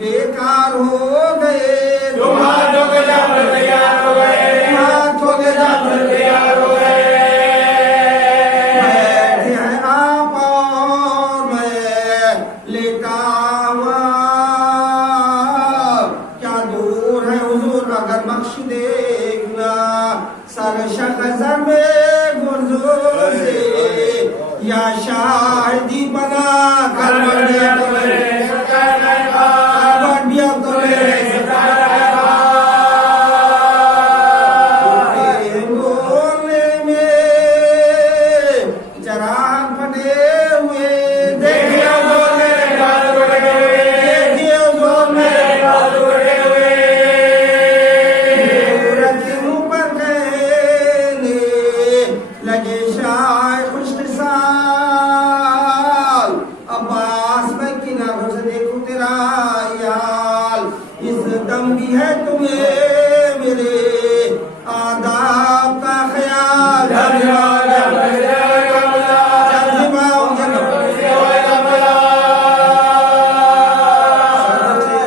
बेकार लेटा हुआ क्या दूर है हुजूर अगर बख्श देगा सर शखज़र में गुर्जों से या शाहिदी बना कर बढ़िया तो है तुम्हें मेरे आदाब का ख्याल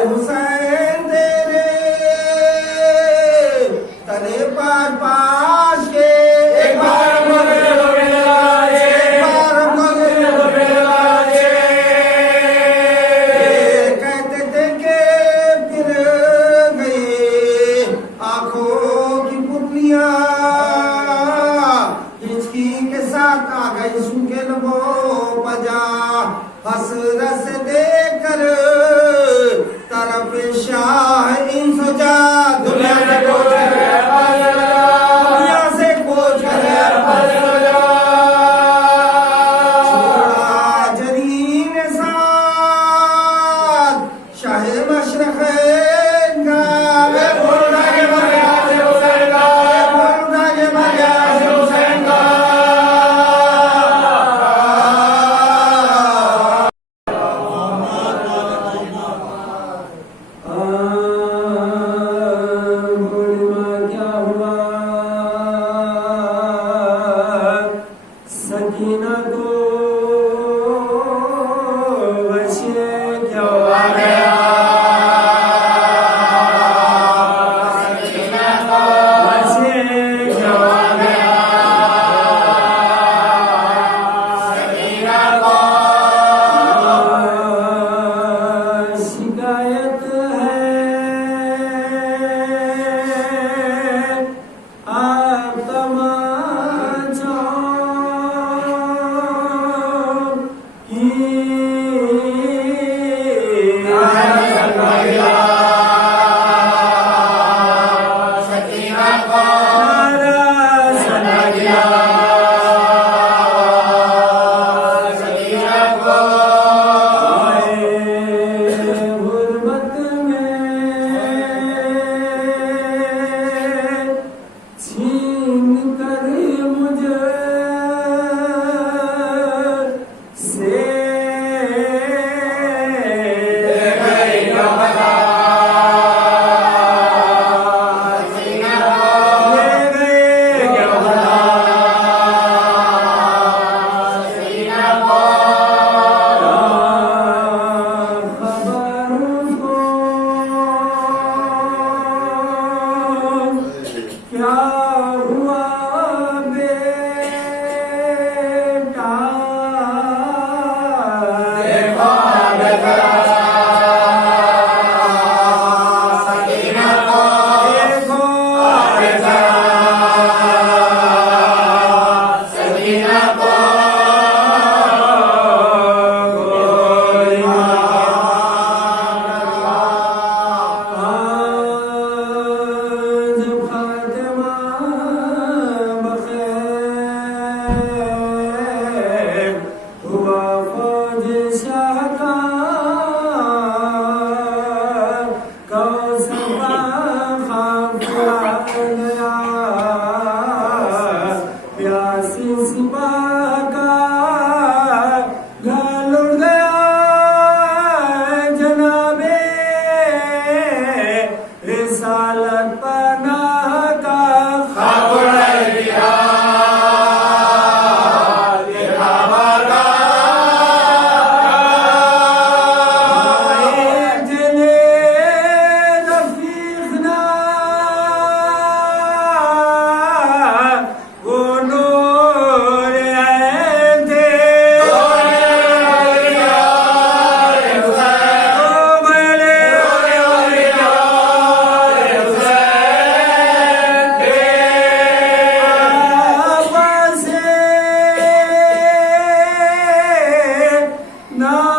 हुसैन तेरे तले पास पास के एक बार कहते थे कि हिचकी के साथ आ गई सूखे लबों बजा हसरत से देकर तरफ शाह इन सजा दुनिया से कोच छोड़ा जरीन साथ शाह मशरक़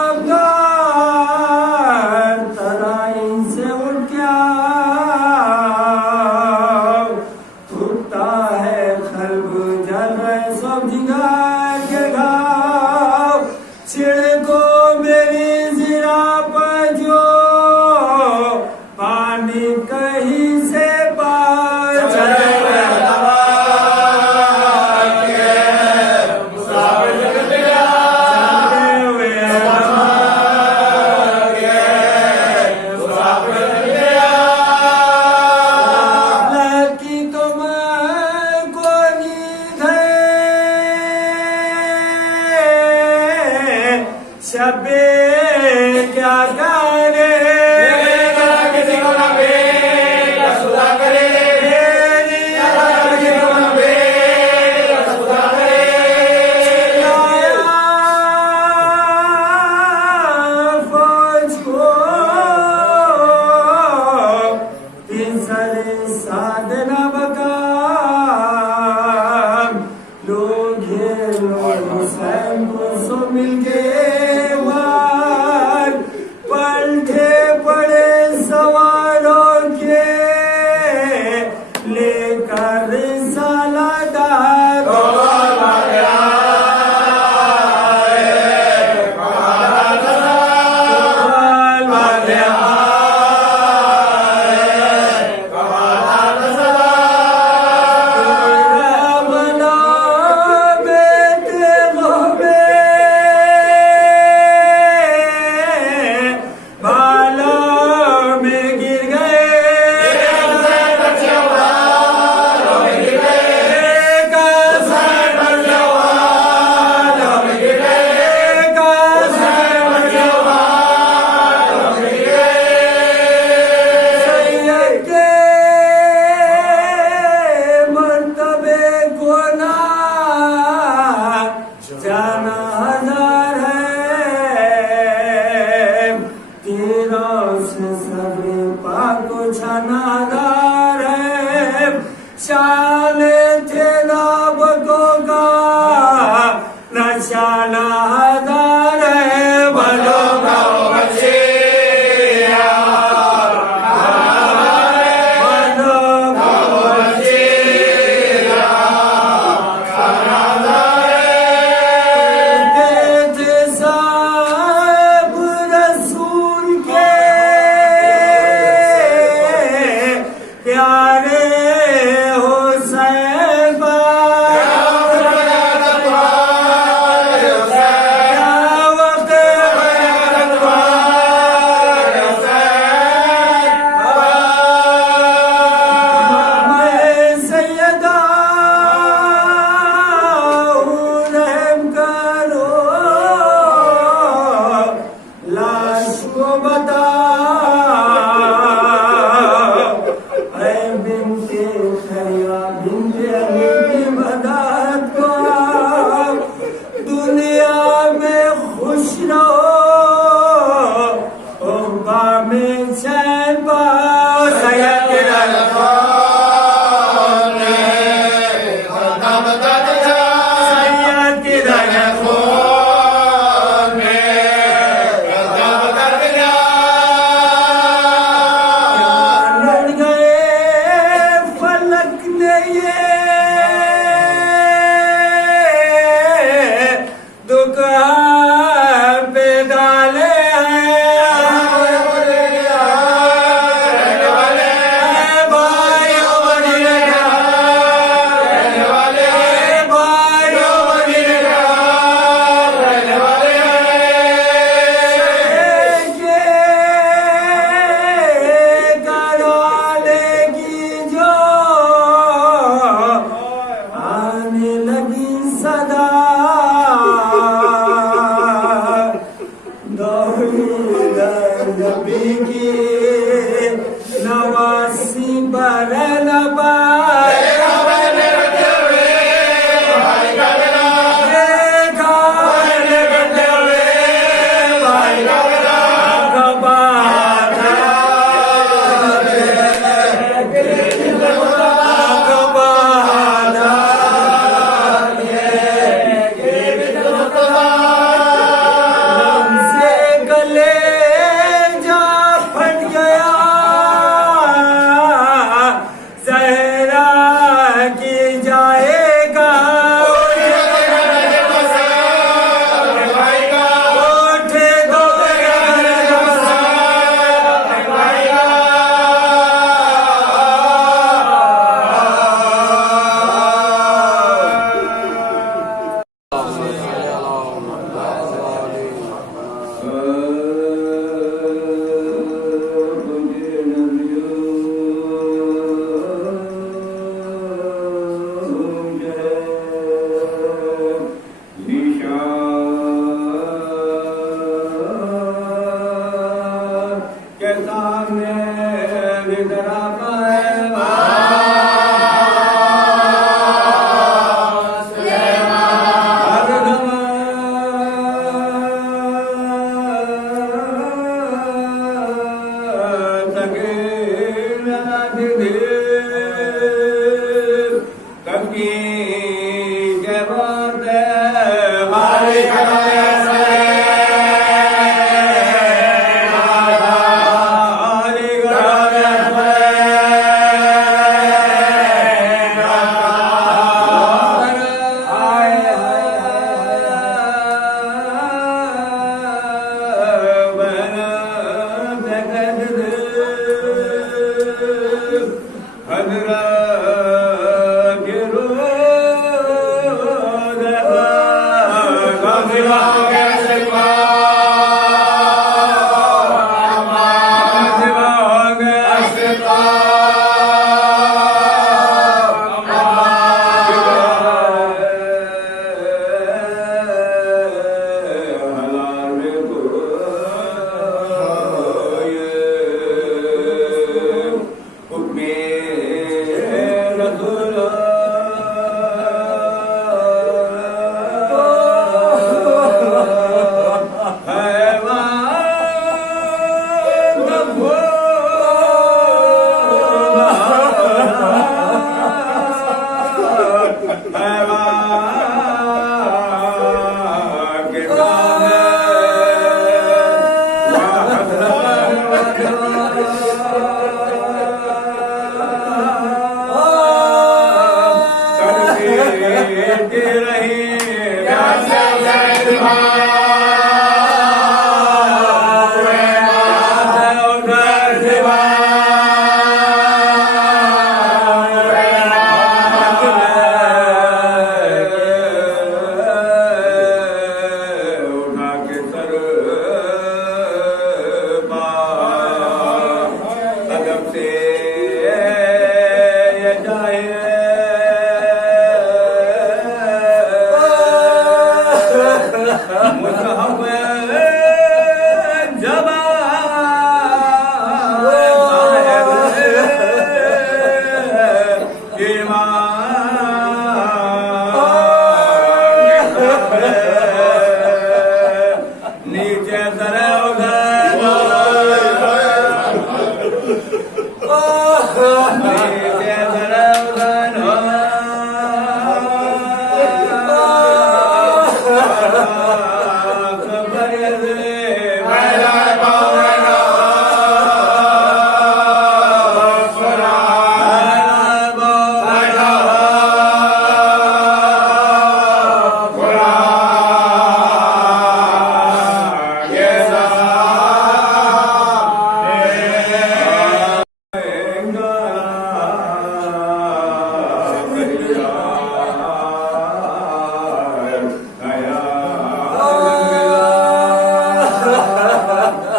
अफगान तराई से उठ के उठता है खल्ब जल रहे सब जिगर के घाव छिड़को मेरी जिरा पर जो पानी कहीं से पार चले शबे क्या करे किसी को ना बेगा सुधा करे किसी को ना बेगा सुधा करे फौज को तीसरे साधना बकाम लोग हुसैन को सो मिल गए पलटे पड़े सवालों के लेकर सालादार जाना हजार है तीरों से सभी पाको छनादार है शान थे नाबकों का नशाना हजार है बलों का बच्चे प्यारे हुसैन सैयदा रहम करो लाश को बता दुनिया में खुश रहो में चैन पाओ सैयद पे डाले नवासी बरनबा से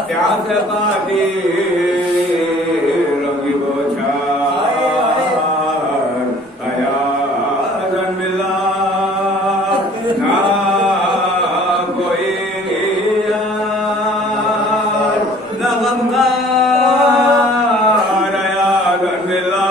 प्यास पाती रंगी बोछार आया मिला ना कोई यार न गमगार आया मिला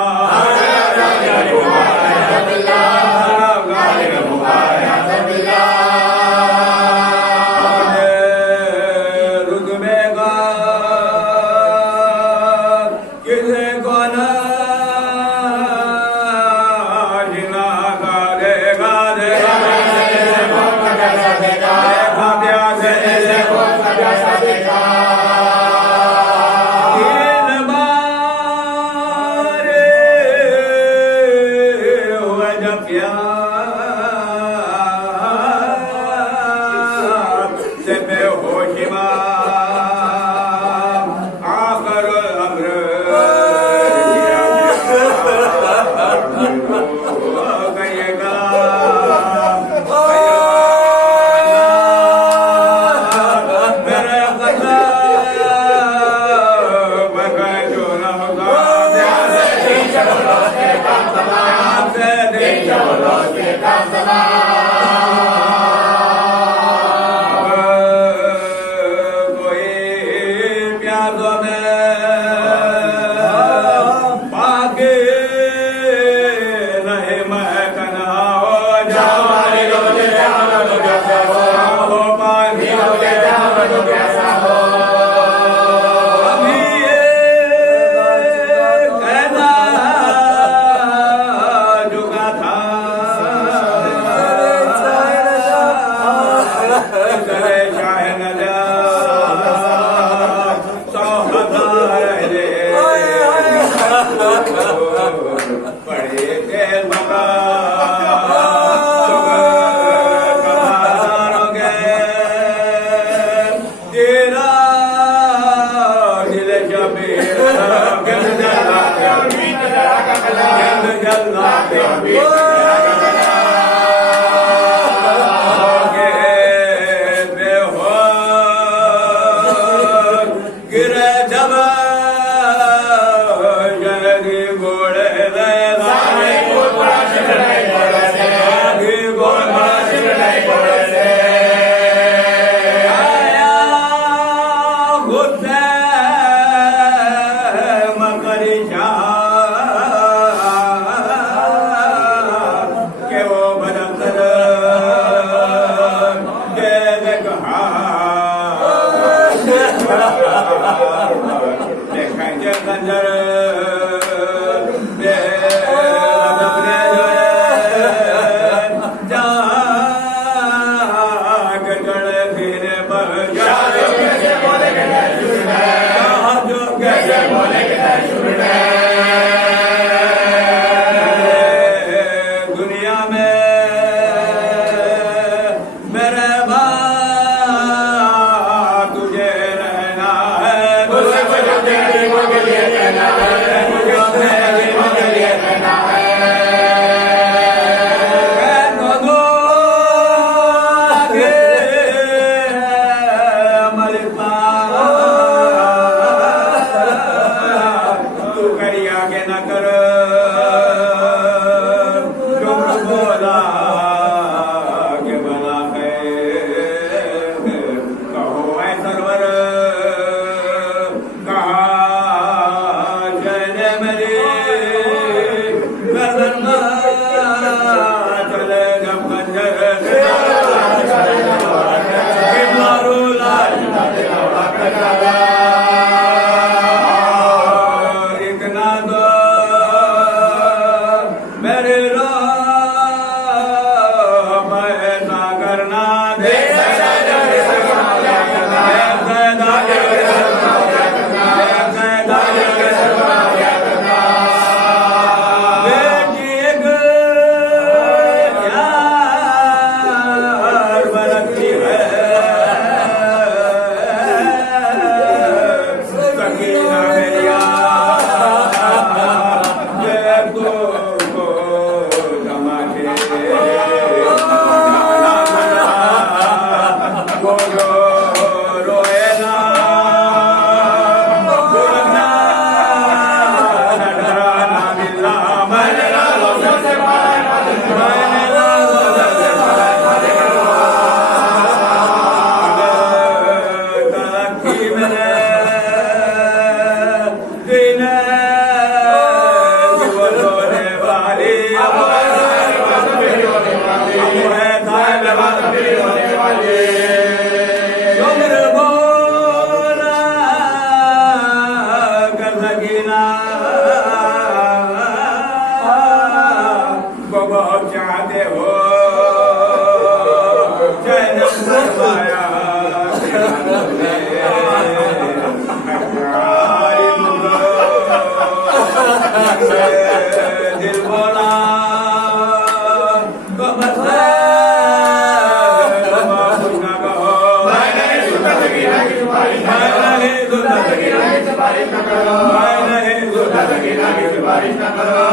जिंदगी आगे सिफारिश न करो, मैं नहीं जिंदगी आगे सिफारिश न करो,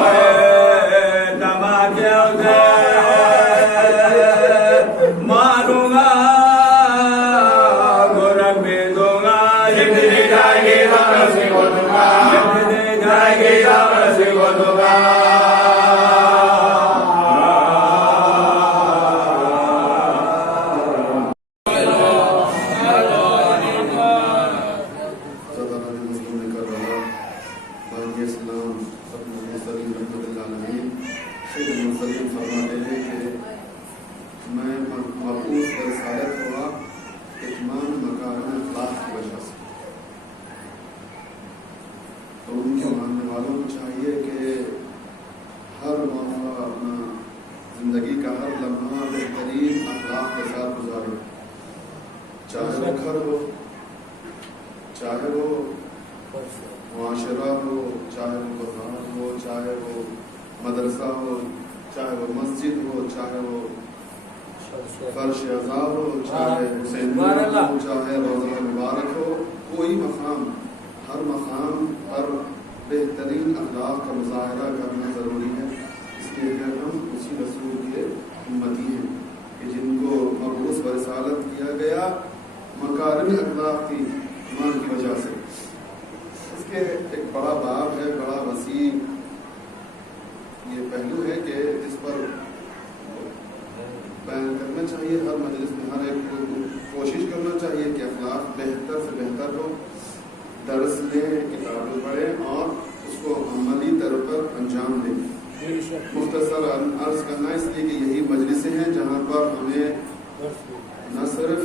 मैं तमाचों से मारूंगा, गुरब भी दूंगा, जिंदगी जाएगी रावण सिंह को दूंगा, जिंदगी जाएगी रावण सिंह को दूंगा। मैं मबूस बरसालत हुआ इत्मीनान मकाम अखलाक की वजह से। तो उनके मानने वालों को चाहिए कि हर मौका अपना जिंदगी का हर लम्हा बेहतरीन अखलाक के साथ गुजारे, चाहे वो घर हो, चाहे वो मुआशरा हो, चाहे वो बाजार हो, चाहे वो मदरसा हो, चाहे वो मस्जिद हो, चाहे वो फर्श अज़ा हो, चाहे हुसैन हो, चाहे रोज़ा मुबारक हो, कोई मकाम, हर मकाम पर बेहतरीन अखलाक का मुज़ाहरा करना ज़रूरी है। इसलिए हम उसी रसूल के उम्मती हैं कि जिनको मबूस बरसालत किया गया मकारिम अखलाक की ईमान की वजह से। इसके एक बड़ा बाब है, बड़ा वसी ये पहलू है कि जिस पर बयान करना चाहिए। हर मजलिस में हर एक को कोशिश करना चाहिए कि अखलाक बेहतर से बेहतर हो, दर्स लें, किताबें पढ़ें और उसको अमली तौर पर अंजाम दें। मुख्तसर अर्ज करना इसलिए कि यही मजलिसें हैं जहाँ पर हमें न सिर्फ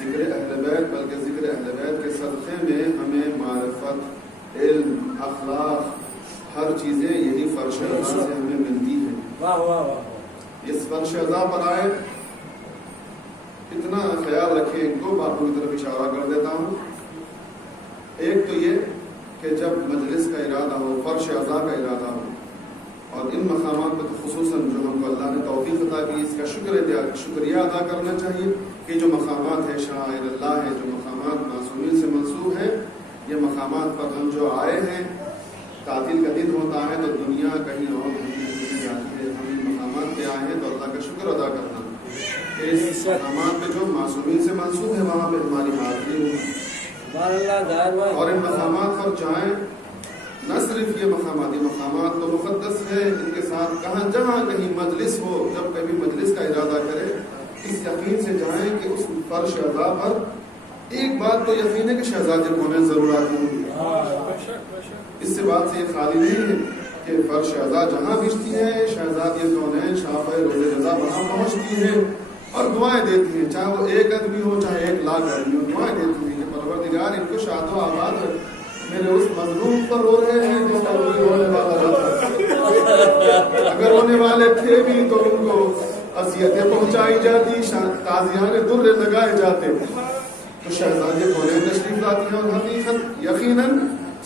ज़िक्र अहले बैत बल्कि ज़िक्र अहले बैत के सदक़े में हमें मारिफत, इल्म, अखलाक, हर चीज़ें यही फर्श अज़ा से हमें मिलती हैं। वाह वाह वाह। इस फर्श अज़ा पर आए इतना ख्याल रखें। दो बातों की तरफ इशारा कर देता हूँ। एक तो ये कि जब मजलिस का इरादा हो, फर्श अज़ा का इरादा हो, और इन मकामात पर तो खुसूसन जो हमको अल्लाह ने तौफीक अता की, इसका शुक्रिया अदा करना चाहिए कि जो मकामात है शाइर अल्लाह है, जो मकामात मासूमीन से मंसूब है, ये मकामात पर हम जो आए हैं, तातील का दिन होता है तो दुनिया कहीं और घूमने जाती है, हम इन मकामात पे आए हैं तो अल्लाह का शुक्र अदा करना। इस मकामात पे जो मासूमीन से मंसूब है वहाँ पे हमारी हाजिरी हो, और इन मकामात पर जाएं। न सिर्फ ये मकामात तो मुक़द्दस है, इनके साथ जहाँ कहीं मजलिस हो, जब कभी मजलिस का इरादा करें इस यकीन से जाएं कि उस फर्श अज़ा पर एक बात तो यकीन है कि शहजादे होने जरूर आती होंगी। इससे बात से ये खाली नहीं है कि फर्श अज़ा जहाँ बिछती है शहजादी कौन शाफ़ रोज़े रज़ा वहाँ पहुँचती है और दुआएं देती हैं, चाहे वो एक आदमी हो चाहे 1 लाख आदमी हो, दुआएं देती हैं कि परवरदिगार इनको शादो आबाद है, मेरे उस मजलूम पर रो रहे हैं जिसका कोई होने वाला था, अगर होने वाले थे भी तो उनको अज़ियतें पहुँचाई जाती, ताज़ियाने दुर्रे लगाए जाते। तो शहजादे कौन तशरीफ लाती हैं और हकीकत यकीनन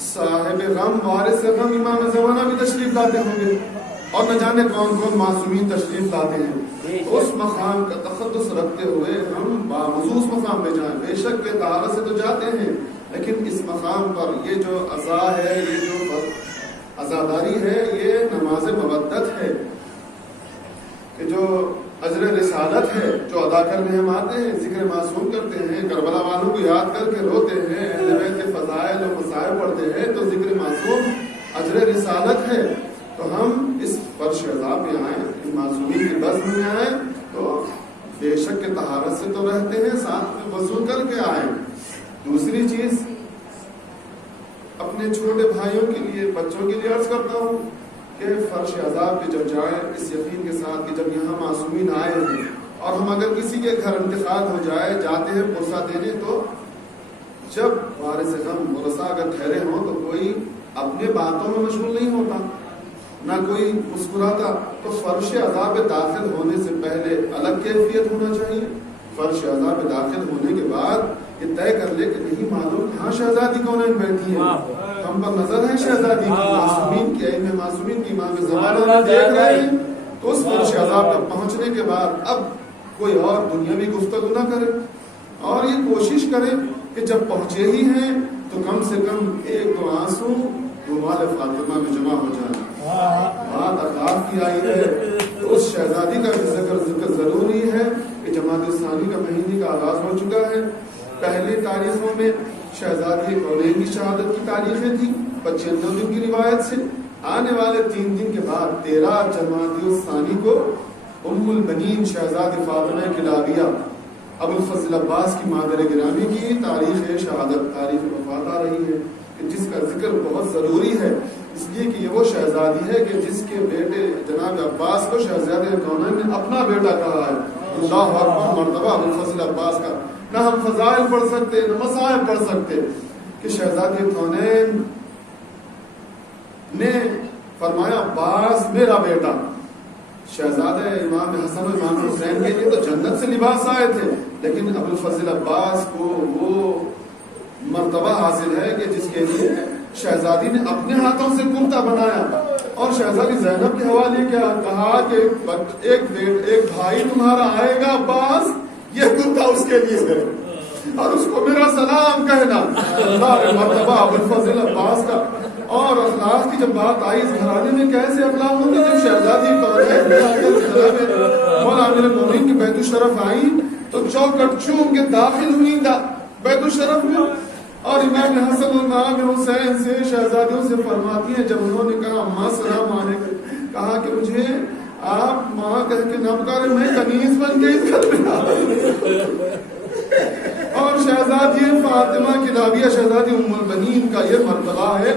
साहिब गम वारिस गम इमाम ज़माना भी तशरीफ लाते होंगे, और न जाने कौन कौन मासूमीन तशरीफ लाते हैं। तो उस मकाम का तखद्दुस रखते हुए हम बावजूद मकाम पे जाएं। बेशक के तहारत से तो जाते हैं, लेकिन इस मकाम पर ये जो अज़ा है, ये जो अज़ादारी है, ये नमाज मबद्दत है कि जो अजर रिसालत है जो अदा करने हम आते हैं, जिक्र मासूम करते हैं, करबला वालों को याद करके रोते हैं, अहले बैत के फज़ाइल और मसाइब पढ़ते हैं, तो जिक्र मासूम अजर रिसालत है। तो हम इस फर्श अज़ा पे आए, इन मासूमीन की बज़्म में आए तो बेशक के तहारत से तो रहते हैं, साथ में वज़ू करके आए। दूसरी चीज अपने छोटे भाइयों के लिए, बच्चों के लिए अर्ज करता हूँ कि फर्श अज़ा पे जब जाए इस यकीन के साथ कि जब यहाँ मासूमीन आए हैं और हम अगर किसी के घर इंतकाल हो जाए, जाते हैं पुरसा देने, तो जब वारिस गम मुरसा अगर ठहरे हों तो कोई अपने बातों में मशगूल नहीं होता, ना कोई मुस्कुराता। तो फर्श अज़ा पे दाखिल होने से पहले अलग कैफियत होना चाहिए, फर्श अज़ा पे दाखिल होने के बाद ये तय कर ले कि नहीं मालूम यहाँ शहजादी कौन बैठी है, हम पर नजर है शहजादी की, मासूमीन की इल्म मासूमीन की इमाम ज़माना में देख रहे हैं। तो उस फर्श अज़ा पर पहुँचने के बाद अब कोई और दुनियावी गुफ्तगू ना करे, और ये कोशिश करें कि जब पहुंचे ही हैं तो कम से कम एक दो आंसू रुमाल फातिमा में जमा हो जाए। बात अल्लाह की आई है तो उस शहजादी का जिक्र जरूरी है कि जमात इस्लामी का महीने का आगाज हो चुका है। पहले तारीखों में शहजादी कौनैन की शहादत की तारीखें थी 95 दिन की रिवायत से। आने वाले 3 दिन के बाद 13 जमात इस्लामी को उम्मुल बनीन शहजादी फातिमा किलाबिया अबुल फजल अब्बास की मादर गिरामी की तारीख शहादत तारीख वफात आ रही है कि जिसका जिक्र बहुत ज़रूरी है, इसलिए कि ये वो शहजादी है कि जिसके बेटे जनाब अब्बास को शहजादे कौनैन ने अपना बेटा कहा है। अल्लाह अकबर, मर्तबा अबुल फजल अब्बास का न हम फजाइल पढ़ सकते न मसाइल पढ़ सकते कि शहजादे कौनैन ने फरमाया अब्बास मेरा बेटा। शहजादे इमाम हसन और इमाम हुसैन के लिए तो जन्नत से लिबास आए थे, लेकिन अबुल फजल अब्बास को वो मर्तबा हासिल है कि जिसके लिए शहजादी ने अपने हाथों से कुर्ता बनाया। और शहजादी ज़ैनब के हवाले क्या कहा कि एक भाई तुम्हारा आएगा अब्बास, ये कुर्ता उसके लिए है और उसको मेरा सलाम कहना। मर्तबा अबुल फजल अब्बास का। और अखलाक की जब बात आई इस घराने में कैसे अखलाक होंगे, जब शहजादी मौला आमिर मोमिन की बैतुल शरफ आई तो चौकट चूम के दाखिल हुई बैतुल शरफ में। और इमाम हसन और इमाम हुसैन से शहजादियों से फरमाती हैं, जब उन्होंने कहा अम्मा सलाम अलैकुम, कहा कि मुझे आप माँ कह के ना पुकारे, मैं कनीज बन के इस घर में। और शहजादी फातिमा की लाबिया शहजादी उम्मुल बनीन का ये मर्तबा है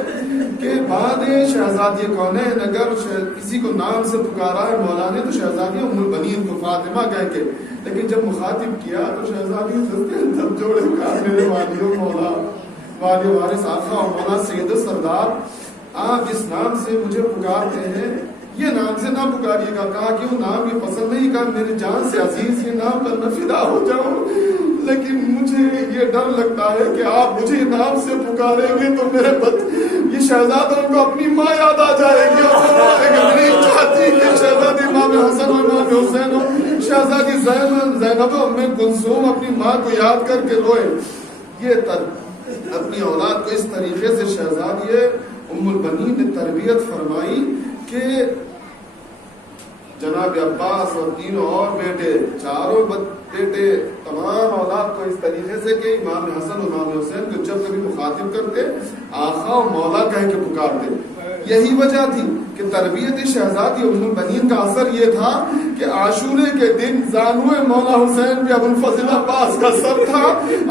कि बाद शहजादी कौनैन अगर किसी को नाम से पुकारा है मौला ने तो शहजादी उम्मुल बनीन को फातिमा कह के, लेकिन जब मुखातिब किया तो शहजादी जब जोड़े कहा मेरे वालियों मौला वालियों वारिस आका और मौला सैयद सरदार, आप जिस नाम से मुझे पुकारते हैं ये नाम से ना पुकारिएगा। कहा क्यों नाम ये पसंद नहीं, कहा मेरी जान से अजीज ये नाम पर मैं फिदा हो जाऊं, लेकिन मुझे ये डर लगता है कि आप मुझे नाम से पुकारेंगे तो मेरे ये शहजादों को अपनी माँ याद आ जाएगी और नहीं चाहती कि शहजादी इमाम हसन और इमाम हुसैन हो, शहजादी ज़ैनब उम्मे कुलसूम अपनी माँ को याद करके रोए। ये अपनी औलाद को इस तरीके से शहजादी उम्मुल बनीन ने तरबियत फरमाई कि जनाब अब्बास और 3 और बेटे, 4 बेटे, तमाम औलाद को इस तरीके से कि इमाम हसन और इमाम हुसैन को जब कभी मुखातिब करते आका और मौला कह के पुकारते। यही वजह थी कि तरबियत शहजादी उम्मुल बनीन का असर ये था कि आशूरे के दिन जानुए मौला हुसैन पे अबुल फजल अब्बास का सर था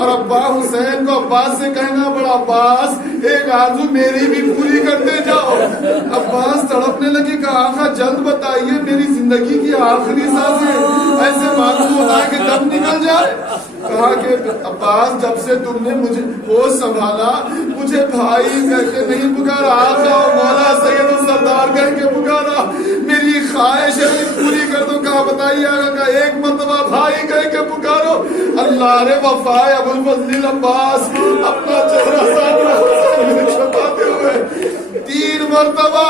और अब्बा हुसैन को अब्बास से कहना पड़ा अब्बास एक आरज़ू मेरी भी पूरी करते जाओ। अब्बास तड़पने लगे, कहा आका जल्द बताइए मेरी जिंदगी की आखिरी सांसें, ऐसे मालूम होता है कि दम निकल जाए। कहा कि अब्बास जब से तुमने मुझे होश संभाला मुझे भाई करके नहीं पुकारा, आका और मौला सैयद सरदार कह के पुकारा, मेरी ख्वाहिश है पूरी कर दो। कहा बताइए आका, एक मरतबा भाई कह के पुकारो। अल्लाह रे वफाए अबुल फजल अब्बास अपना चेहरा सामने छुपाते हुए 3 मरतबा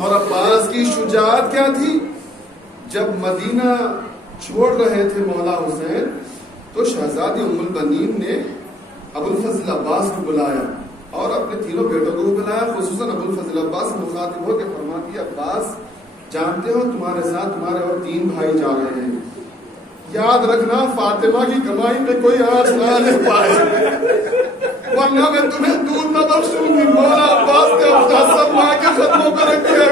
और अब्बास की शुजाअत क्या थी, जब मदीना छोड़ रहे थे मौला हुसैन तो शहजादी उम्मुल बनीन ने अबुल फजल अब्बास को बुलाया और अपने 3 बेटों को बुलाया, खुसूसन अबुल फजल अब्बास मुखातिब हो के फरमाती अब्बास जानते हो तुम्हारे साथ तुम्हारे और 3 भाई जा रहे हैं, याद रखना फातिमा की कमाई में कोई आँच ना ले पाए वरना मैं तुम्हें दूर न बख्शूंगी। मौला अब्बास ने अपना सर माँ के खत्मों पर रख दिया।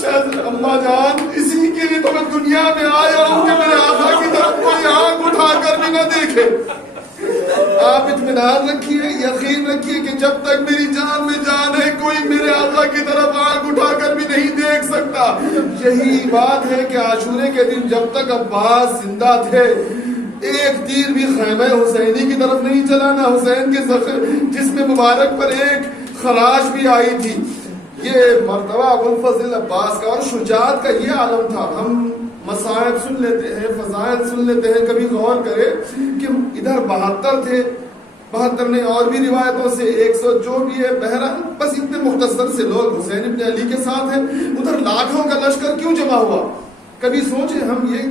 शायद अम्मा जान इसी के लिए तो मैं दुनिया में आया हूँ कि मेरे आका की तरफ कोई आँख उठाकर भी न देखे। आप इत्मीनान रखिए, यकीन रखिए कि जब तक मेरी जान में जान है कोई मेरे आका की तरफ आँख उठाकर भी नहीं देख सकता। यही बात है कि आशूरे के दिन जब तक अब्बास जिंदा थे एक तीर भी खैमे हुसैनी की तरफ नहीं चलाना, हुसैन के जिस्म मुबारक पर एक खराश भी आई थी। ये मर्तबा अबुल फजल अब्बास का और शुजाअत का ये आलम था। हम मसाइब सुन लेते हैं, फजाइल सुन लेते हैं, कभी गौर करें कि इधर 72 थे, 72 ने और भी रिवायतों से 100 जो भी है, बहरहाल बस इतने मुख्तसर से लोग हुसैन इब्न अली के साथ हैं। उधर लाखों का लश्कर क्यों जमा हुआ? कभी सोचे, हम ये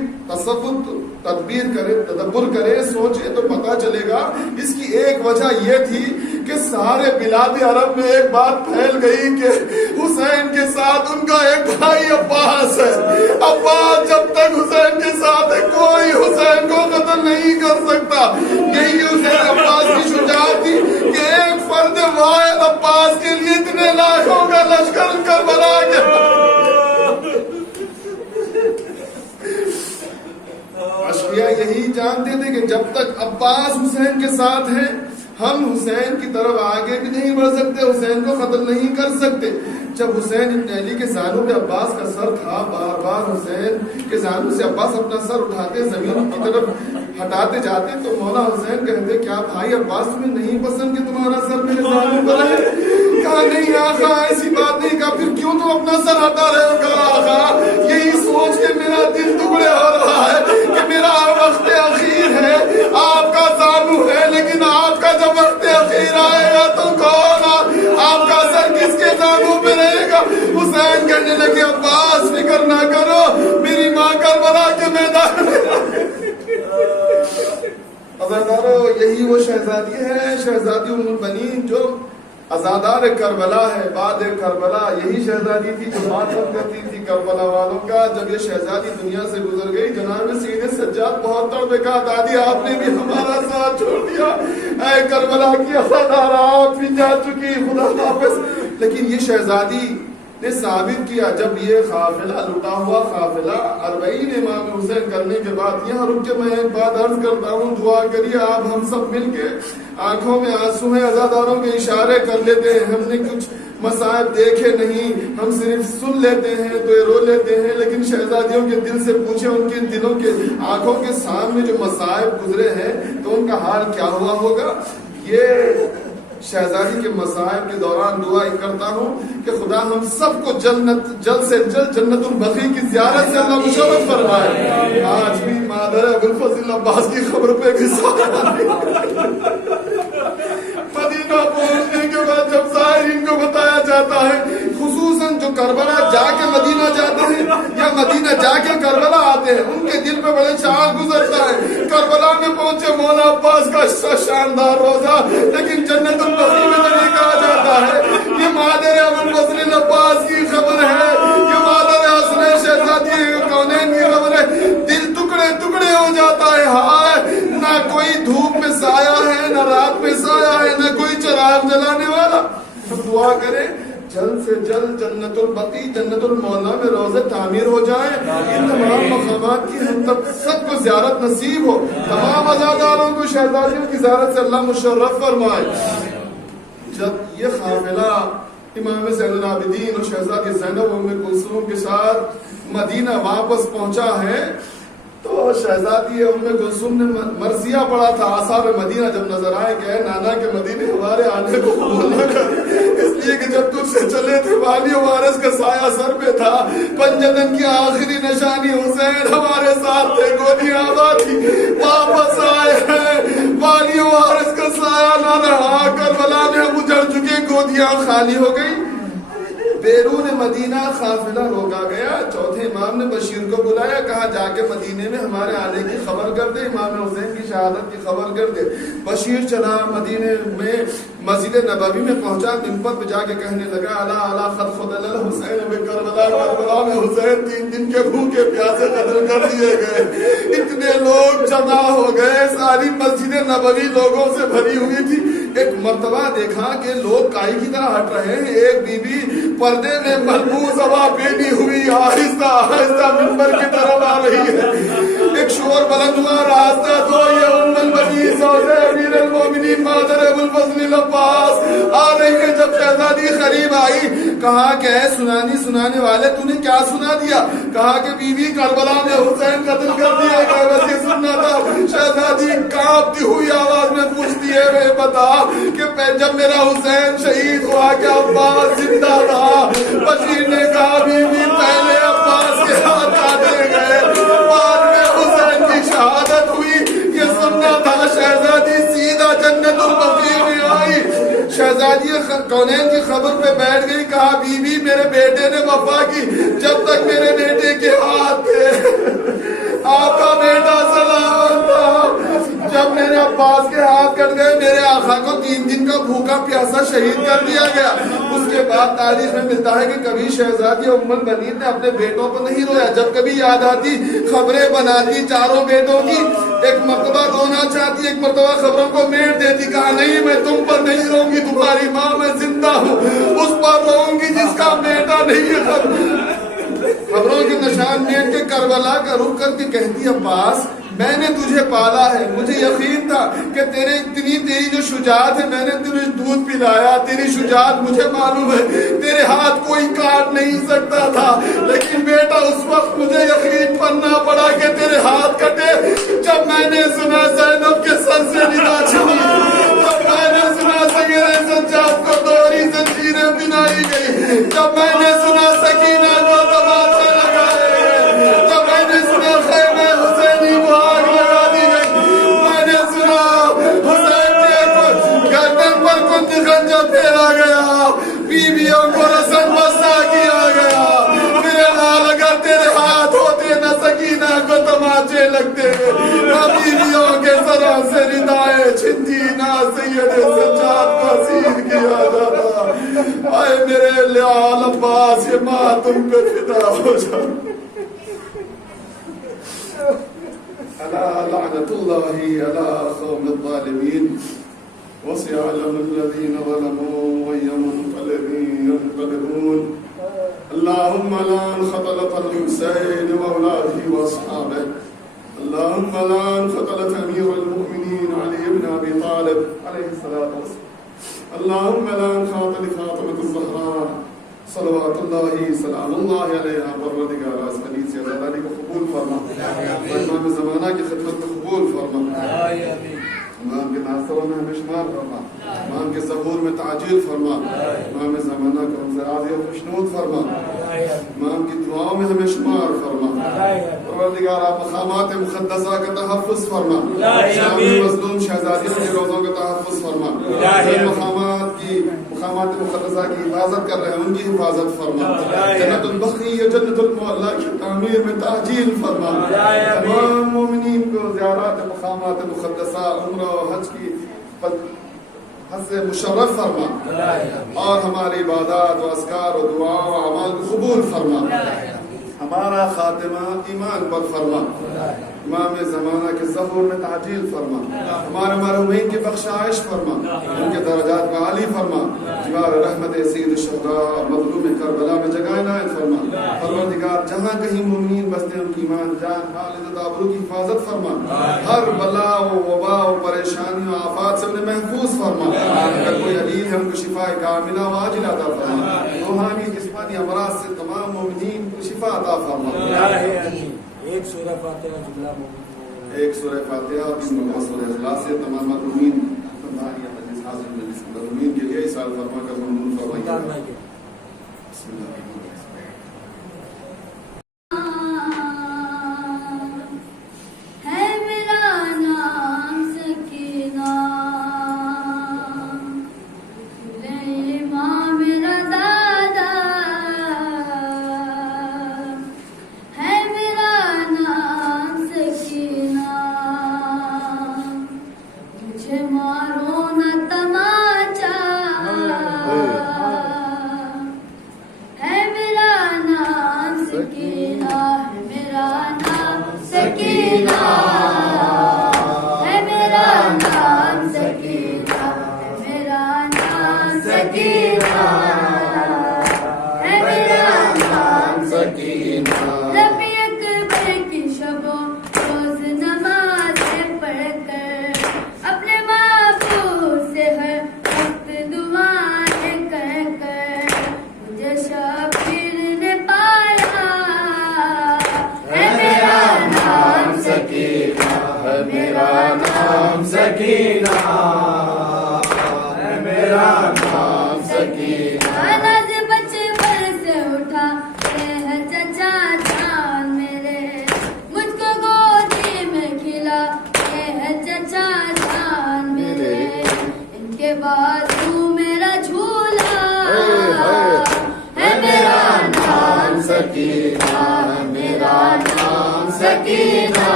तदबीर करें, तदब्बुर करें, सोचे तो पता चलेगा इसकी एक वजह ये थी कि सारे बिलाद अरब में एक बात फैल गई कि हुसैन के साथ उनका एक भाई अब्बास है। अब्बास जब तक हुसैन के साथ है कोई हुसैन को कत्ल नहीं कर सकता। यही हुसैन अब्बास की शुजाअत थी कि एक फर्द वाहिद अब्बास के लिए इतने लाखों का लश्कर करबला के अशकिया यही जानते थे कि जब तक अब्बास हुसैन के साथ हैं हम हुसैन की तरफ आगे भी नहीं बढ़ सकते, हुसैन को कत्ल नहीं कर सकते। जब हुसैन इब्न अली के जानू पे अब्बास का सर था, बार बार हुसैन के जानू से अब्बास अपना सर उठाते जमीन की तरफ हटाते जाते तो मौला हुसैन कहते, क्या भाई अब्बास तुम्हें नहीं पसंद कि तुम्हारा सर मेरे जानू पर है? कहा नहीं आका, ऐसी बात नहीं। कहा फिर क्यों तुम अपना सर हटा रहे हो? कहा आका, यही सोच के मेरा दिल टुकड़े हो रहा है कि मेरा वक्त अखीर है, आपका जानू है, लेकिन आपका जब वक्त अखीर आएगा तो कौन आपका सर किसके जानू पे रहेगा? हुसैन कहने लगे, अब्बास फिक्र ना करो, मेरी माँ करबला के मैदान अज़ादारो, यही वो शहजादी है, शहजादी उम्मुल बनीन जो आजादार करबला है, बाद करबला। यही शहजादी थी जो मातम करती थी करबला वालों का। जब ये शहजादी दुनिया से गुजर गई, जनाब सीधे सज्जाद बहुत तड़पे, कहा दादी आपने भी हमारा साथ छोड़ दिया, ऐ करबला की आजादार आप भी जा चुकी, खुदा हाफिज। लेकिन ये शहजादी ने साबित किया, जब ये काफिला लुटा हुआ काफिला 40 इमाम हुसैन करने के बाद, यहाँ रुक के मैं एक बात अर्ज करता हूँ, दुआ करिए आप हम सब मिलके। आंखों में आंसू है, अज़ादारों के इशारे कर लेते हैं, हमने कुछ मसाइब देखे नहीं, हम सिर्फ सुन लेते हैं तो ये रो लेते हैं। लेकिन शहजादियों के दिल से पूछे, उनके दिलों के आंखों के सामने जो मसाइब गुजरे हैं तो उनका हाल क्या हुआ होगा। ये शहजादी के मसाइब के दौरान दुआ करता हूँ कि खुदा हम सबको जल्द से जल्द जन्नतुल बकी की ज़ियारत से अल्लाह मुशर्रफ फरमाए। आज भी मादर अबुल फज़ल अब्बास की खबर पे भी मदीना पहुंचने के बाद जब ज़ाहिरीन को बताया जाता है, खुसूसन जो करबला जाके मदीना जाते हैं या मदीना जाके करबला आते हैं, उनके दिल पे बड़े चाक गुजरता है। करबला में पहुंचे मौला अब्बास का शानदार रोजा, लेकिन जन्नतुल बकी में जब कहा जाता है ये मादर अबुल फज़ल अब्बास की खबर है, ये मादर हसन शहजादी कौनैन की खबर है, दिल टुकड़े टुकड़े हो जाता है। हाय, ना कोई धूप में साया है, ना रात में साया है, ना कोई चिराग जलाने वाला। तो दुआ करें जल्द से जल्द जन्नतुल बकी, जन्नतुल मौला में रोज़े तामीर हो जाए। इन तमाम मकामात की हम तक सबको ज़ियारत नसीब हो, तमाम अज़ादारों को शहजादियों की ज़ियारत से अल्लाह मुशर्रफ फरमाए। जब ये काफिला इमाम ज़ैनुल आबिदीन और शहजादी ज़ैनब उम्मे कुलसूम के साथ मदीना वापस पहुंचा है तो शहजादी उम्मे कुलसूम ने मरसिया पढ़ा था, आसार मदीना जब नजर आए गए नाना के मदीने हमारे आने को कबूल न कर, इसलिए कि जब तुझसे चले थे वाली वारिस का साया सर पे था, पंजतन की आखिरी निशानी हुसैन हमारे साथ थे, गोलियां आबाद थी, वापस आए हैं वाली वारिस का साया ना रहा, करबला में हम उजड़ चुके, गोदियां खाली हो गई। बैरून मदीना काफिला रोका गया। चौथे इमाम ने बशीर को बुलाया, कहा जाके मदीने में हमारे आने की खबर कर दे, इमाम हुसैन की शहादत की खबर कर दे। बशीर चला मदीने में मस्जिद नबवी में पहुंचा, मिंबर पे जाके कहने लगा, अला अला खद खुदल हुसैन में करबला, करबला में हुसैन 3 दिन के भूखे प्यासे कत्ल कर दिए गए। इतने लोग जमा हो गए, सारी मस्जिद नबवी लोगों से भरी हुई थी। एक मर्तबा देखा कि लोग काई की तरह हट रहे हैं, एक बीबी पर्दे में मलबूस हवा पहनी हुई आहिस्ता आहिस्ता मिंबर की तरफ आ रही है। एक शोर बुलंद हुआ, रास्ता तो ये उम्मुल बनीन सौदे अमीरुल मोमिनीन मादर अबुल फज़ल अब्बास आ रही है। जब शहजादी करीब आई, कहा कि सुनाने वाले तूने क्या सुना दिया? कहा कि बीवी करबला में हुसैन कत्ल कर दिया गया, बस ये सुनना था। शहजादी कांपती हुई आवाज में पूछती है, वे बता कि जब मेरा हुसैन शहीद हुआ क्या अब्बास जिंदा था? बशीर ने कहा, बीवी पहले अब्बास के हाथ काटे गए, बाद में हुसैन की शहादत हुई, ये सुनना था। शहजादी सीधा जन्नतुल बकी में आई। शहजादी कौनैन की खबर पे बैठ गई, कहा बीवी मेरे बेटे ने वफा की, जब तक मेरे बेटे के हाथ थे अब्बास के हाथ कट गए, मेरे आका को 3 दिन का भूखा प्यासा शहीद कर दिया गया। उसके बाद तारीख में मिलता है कि कभी शहजादी उम्मुल बनीन ने अपने बेटों पर नहीं रोया। जब कभी याद आती खबरें बनाती चारों बेटों की, एक मर्तबा रोना चाहती, एक मर्तबा खबरों को मेट देती। कहा नहीं, मैं तुम पर नहीं रोऊंगी, तुम्हारी माँ मैं जिंदा हूँ, उस पर रोऊंगी जिसका बेटा नहीं है। खबरों के निशान मेट के करबला का रुख करके कहती अब्बास, मैंने तुझे पाला है, मुझे यकीन था कि तेरी जो शुजात है, मैंने तुझे दूध पिलाया, तेरी शुजात मुझे मालूम है, तेरे हाथ कोई काट नहीं सकता था। लेकिन बेटा उस वक्त मुझे यकीन करना पड़ा कि तेरे हाथ कटे जब मैंने सुना ज़ैनब के सर से निदा छीनी, जब मैंने सुना सगीरे सज्जाद को दोहरी जंजीरें पिनाई गई, जब मैंने सुना सकीना को तमाचे लगाए गए, जब मैंने सुना खैमे हुसैनी को आग लगा दी गई, मैंने सुना हुसैन को गर्दन पर कुंद खंजर फेरा गया, बीवियों को रसन बसा किया गया। मेरे लाल अगर तेरे हाथ होते न सकीना को तमाचे लगते, न बीवियों के सरों से रिदाएं छिंदी, ना सैयद सज्जाद को असीर किया जाता। आए मेरे लाल अब्बास, ये माँ तुम पे फिदा हो जाओ। अला लअनतुल्लाहि अला क़ौमिल ज़ालिमीन वसयअलमु الذين ظلموا وأي منقلب ينقلبون اللهم لعن خطلة الحسين وأولاده وأصحابه اللهم لعن خطلة أمير المؤمنين علي بن أبي طالب عليه الصلاة والسلام اللهم لعن خاطل فاطمة الزهراء صلوات الله سلام الله عليها परवरदिगार खलील से आज़ादी को कबूल फरमा, इमाम ज़माना की खिदमत को कबूल फरमा, इमाम के नासरों में हमें शुमार फरमा, इमाम के ज़हूर में ताजील फरमा, इमाम ज़माना को हमसे राज़ी और खुशनूद फरमा, इमाम की दुआओं में हमें शुमार फरमा। परवरदिगार आप मक़ामात मुक़द्दसा का तहफ़्फ़ुज़ फरमा, शामी मज़लूम शहज़ादियों के रोज़ों का तहफ़्फ़ुज़ फरमा, मक़ामात मुक़द्दसा की हिफाज़त कर रहे हैं उनकी हिफाज़त फरमा, जन्नतुल बक़ी या जन्नतुल मुअल्ला की तामीर में ताजील फरमा। तमाम मोमिनीन को ज़ियारत मक़ामात मुक़द्दसा उम्रा और हज की हज से मुशर्रफ फरमा और हमारी इबादत व अस्कार व दुआ व अमाल को कबूल फरमा। हमारा खातिमा ईमान पर फरमा, इमाम ज़माना के ज़हूर में ताजील फरमा, हमारे मरहूमीन की बख्शाइश फरमा, उनके दर्जात को आली फरमा, जिवार रहमत सय्यद शुहदा मज़लूम करबला में जगह इनायत फरमा। परवरदिगार जहाँ कहीं मुमिनीन बसते उनकी ईमान जान माल इज़्ज़त आबरू की हिफाजत फरमा, हर बला व वबा व परेशानी व आफात से उन्हें महफूज फरमा। अगर कोई अलील है उनको शिफाए कामिला व आजिला अता फरमा, रूहानी जिस्मानी अमराज से तमाम मुमिनीन को शिफा अता फरमा। एक सूरह फातिहा जुमला एक सूरह फातिहा और 20 मरतबा सूरह इखलास से तमाम मरहूमीन मजलिस हाज़िर मजलिस मरहूमीन के लिए इस साल फरमा कर मंजूर फरमाइए।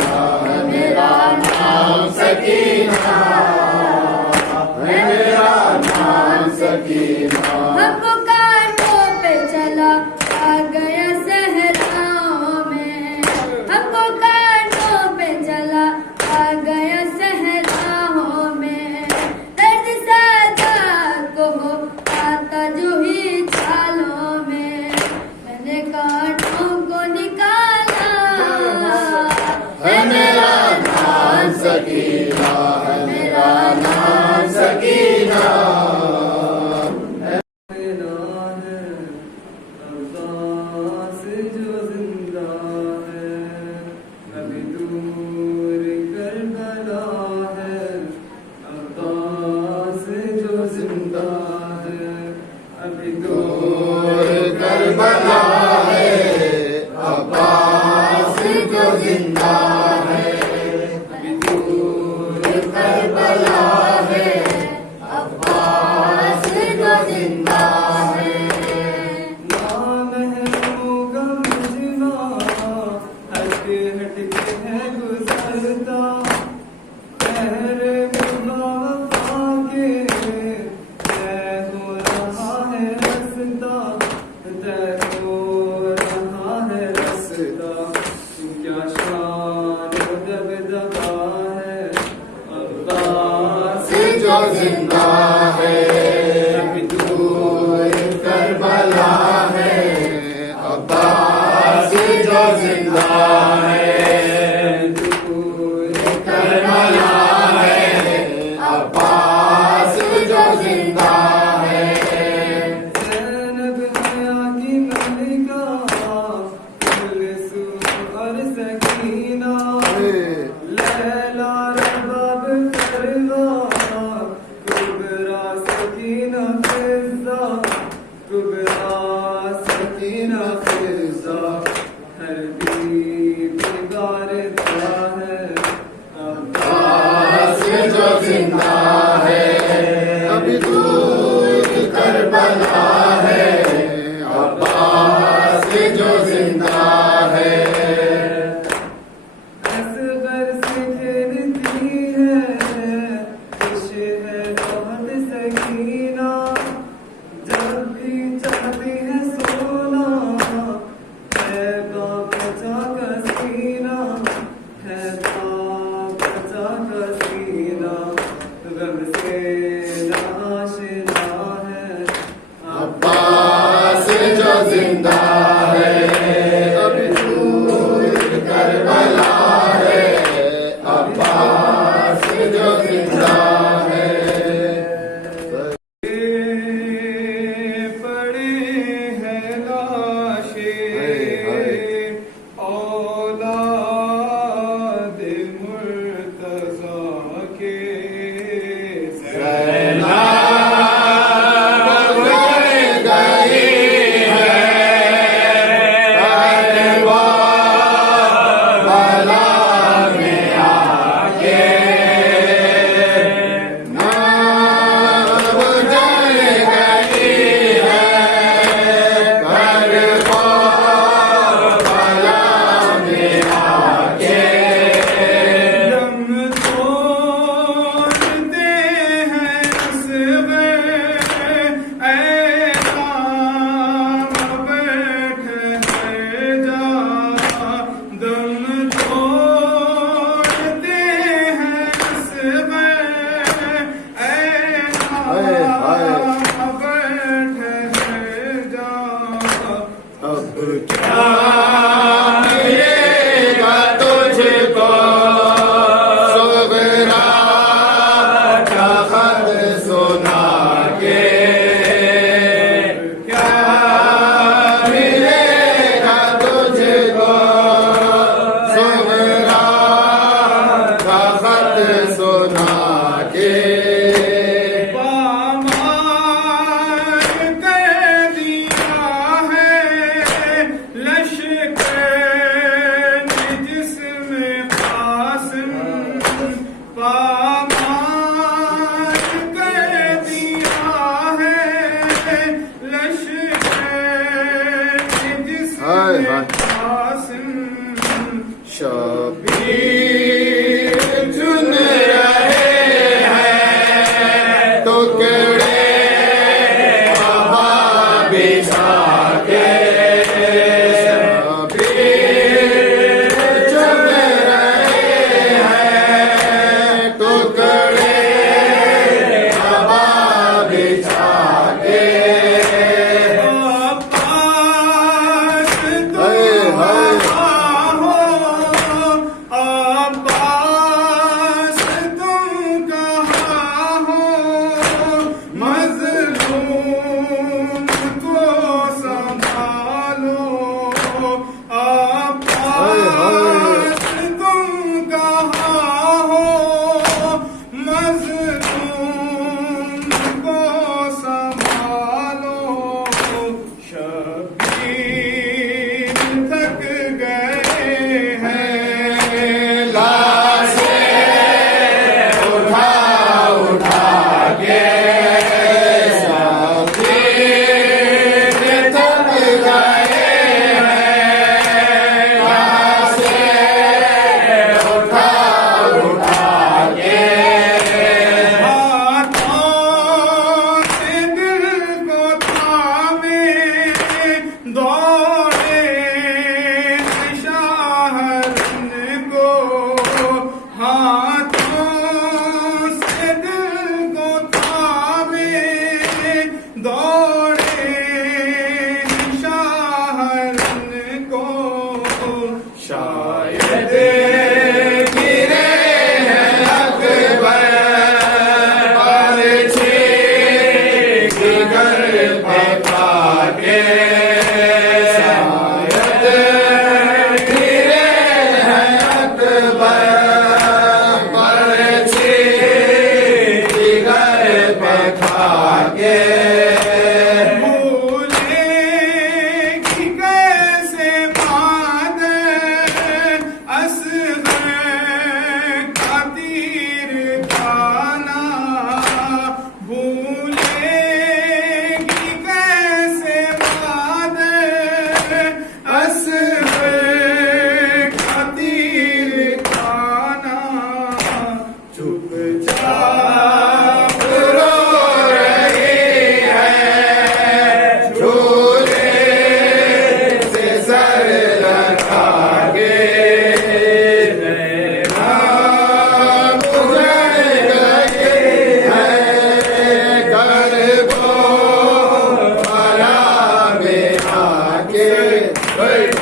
है मेरा नाम सकीना, है मेरा नाम सकीना। हमको कांटों पे चला आ गया सहराओं में, हमको कांटों पे चला आ गया सहराओं में। दर्द सादा को हो आता जो ही चालों में, मैंने कांटों को निकाला। है मेरा नाम सकीना, है मेरा नाम सकीना। करबला है अब्बास जो जिंदा है, अभी दूर करबला है अब्बास जो जिंदा है। नाम है होगा मुझना, हट हट के है गुजरता, पहरे मुबावफा के तय हो रहा है रस्ता, तय हो रहा है रस्ता। क्या शान दबदबा है अब्बास जो जिंदा है, अभी दूर करबला है अब्बास जो जिंदा है, दूर करबला है अब्बास जो जिंदा है। ज़ैनब हया की मलिका, कुलसूम और सकीना, लैला रबाब फरवा, कुबरा सकीना फिज़ा, कुबरा सकीना फिज़ा। हर बीबी गारता है अब्बास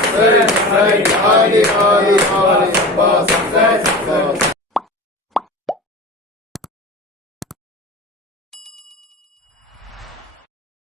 Sri Hari Hari